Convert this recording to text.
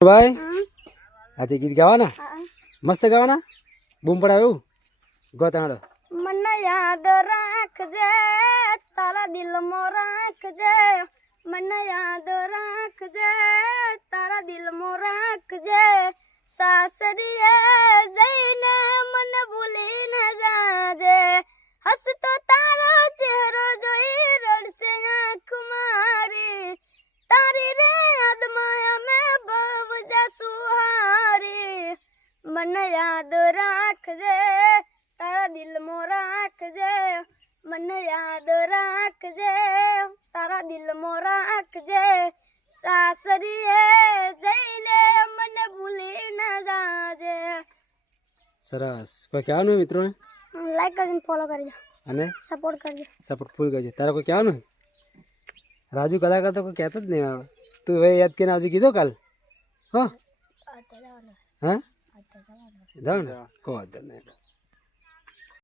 ભાઈ આજે ગીત ગાવાના મસ્ત ગાવાના બૂમ પડાવે એવું ગોતાડો મને યાદ રાખજે તારા દિલમાં રાખજે મને યાદ રાખજે તારા દિલમાં રાખજે સાસરીએ જઈને મને ભૂલી ન જાજે હસતો તારો ચહેરો જોઈ રડશે આંખ મારી તારી રે યાદમાં અમે બહુ જાસુ હારી મને યાદ રાખજે તારા દિલમાં રાખજે મને યાદ રાખજે તારા દિલમાં રાખજે સાસરીએ જઈને મને ભૂલી ન જાજે સરસ કોઈ કહેવાનું મિત્રોને લાઈક કરીને ફોલો કરજો અને સપોર્ટ કરજો સપોર્ટ ફૂલ કરજો તારા કોઈ કહેવાનું રાજુ કલાકાર તો કોઈ કહેતો જ નહીં આવે તું હવે યાદ કરીને આવજો કીધો કાલ હા હા જાઓ ને કહો વાંધો નહીં